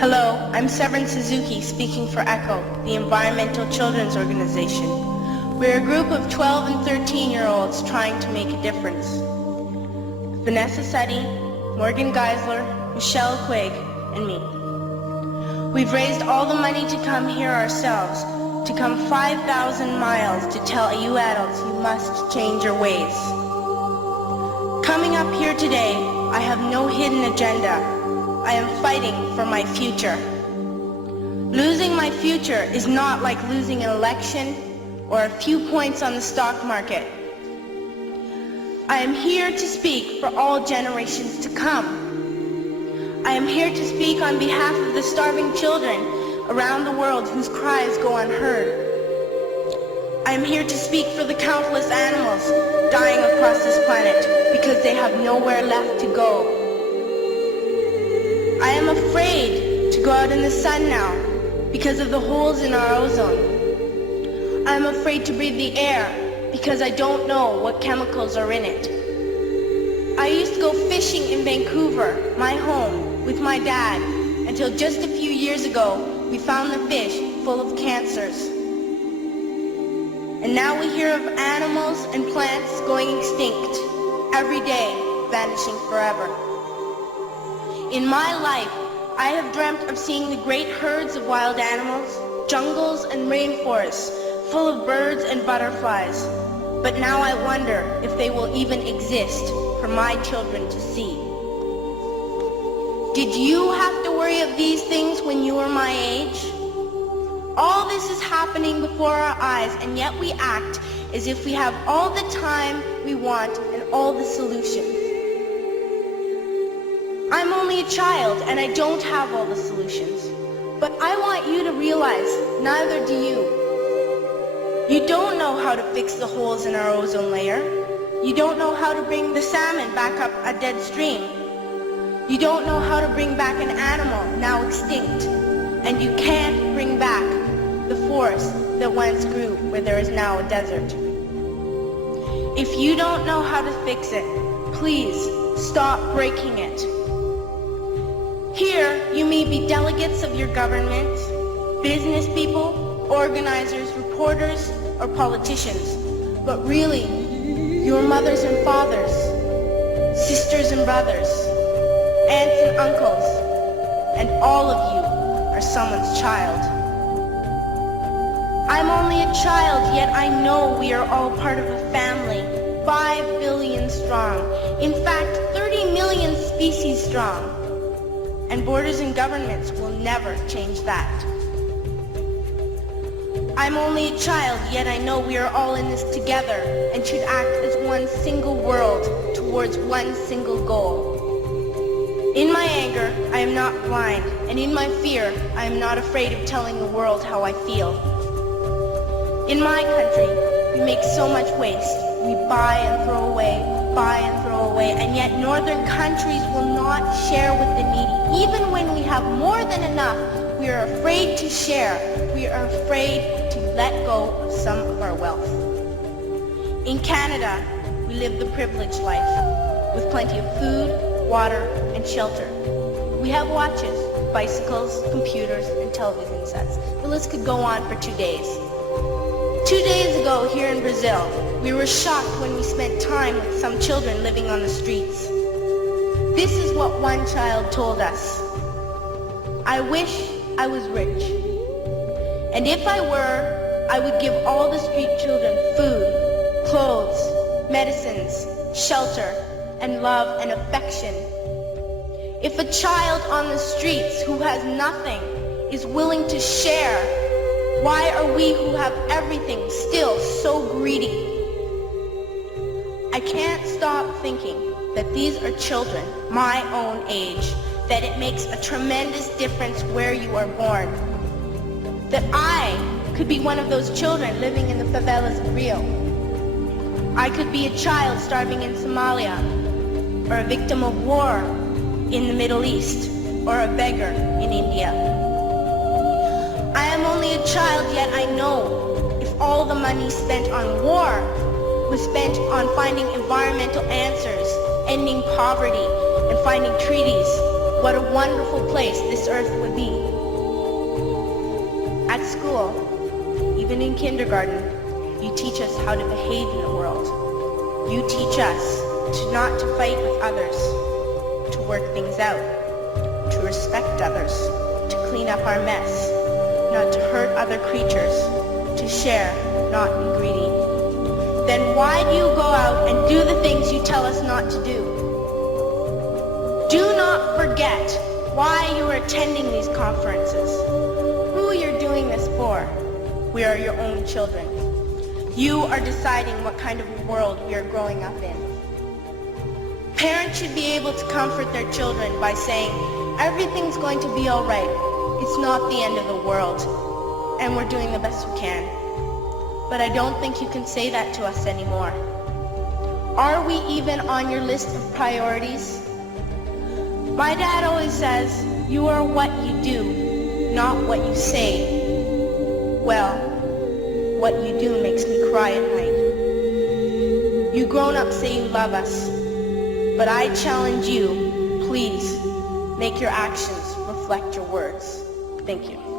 Hello, I'm Sevърн Suzуki speaking for ECHO, the environmental children's organization. We're a group of 12 and 13-year-olds trying to make a difference. Vanessa Seti, Morgan Geisler, Michelle Quigg, and me. We've raised all the money to come here ourselves, to come 5,000 miles to tell you adults you must change your ways. Coming up here today, I have no hidden agenda. I am fighting for my future. Losing my future is not like losing an election or a few points on the stock market. I am here to speak for all generations to come. I am here to speak on behalf of the starving children around the world whose cries go unheard. I am here to speak for the countless animals dying across this planet because they have nowhere left to go. I am afraid to go out in the sun now because of the holes in our ozone. I am afraid to breathe the air because I don't know what chemicals are in it. I used to go fishing in Vancouver, my home, with my dad, until just a few years ago we found the fish full of cancers. And now we hear of animals and plants going extinct, every day vanishing forever. In my life, I have dreamt of seeing the great herds of wild animals, jungles and rainforests full of birds and butterflies. But now I wonder if they will even exist for my children to see. Did you have to worry of these things when you were my age? All this is happening before our eyes, and yet we act as if we have all the time we want and all the solutions. I'm only a child and I don't have all the solutions. But I want you to realize neither do you. You don't know how to fix the holes in our ozone layer. You don't know how to bring the salmon back up a dead stream. You don't know how to bring back an animal now extinct. And you can't bring back the forest that once grew where there is now a desert. If you don't know how to fix it, please stop breaking it. Here, you may be delegates of your government, business people, organizers, reporters, or politicians, but really, your mothers and fathers, sisters and brothers, aunts and uncles, and all of you are someone's child. I'm only a child, yet I know we are all part of a family, 5 billion strong, in fact 30 million species strong. And borders and governments will never change that. I'm only a child, yet I know we are all in this together and should act as one single world towards one single goal. In my anger, I am not blind, and in my fear, I am not afraid of telling the world how I feel. In my country, we make so much waste. We buy and throw away, and yet northern countries will not share with the needy. Even when we have more than enough, we are afraid to share. We are afraid to let go of some of our wealth. In Canada, we live the privileged life, with plenty of food, water, and shelter. We have watches, bicycles, computers, and television sets. The list could go on for 2 days. 2 days ago here in Brazil, we were shocked when we spent time with some children living on the streets. This is what one child told us. I wish I was rich. And if I were, I would give all the street children food, clothes, medicines, shelter, and love and affection. If a child on the streets who has nothing is willing to share, why are we who have everything still so greedy? I can't stop thinking that these are children my own age, that it makes a tremendous difference where you are born. That I could be one of those children living in the favelas of Rio. I could be a child starving in Somalia, or a victim of war in the Middle East, or a beggar in India. I am only a child, yet I know if all the money spent on war was spent on finding environmental answers, ending poverty, and finding treaties, what a wonderful place this earth would be. At school, even in kindergarten, you teach us how to behave in the world. You teach us not to fight with others, to work things out, to respect others, to clean up our mess, not to hurt other creatures, to share, not be greedy. Then why do you go out and do the things you tell us not to do? Do not forget why you are attending these conferences, who you're doing this for. We are your own children. You are deciding what kind of world we are growing up in. Parents should be able to comfort their children by saying, everything's going to be all right. It's not the end of the world, and we're doing the best we can. But I don't think you can say that to us anymore. Are we even on your list of priorities? My dad always says, you are what you do, not what you say. Well, what you do makes me cry at night. You grown-ups say you love us, but I challenge you, please, make your actions reflect your words. Thank you.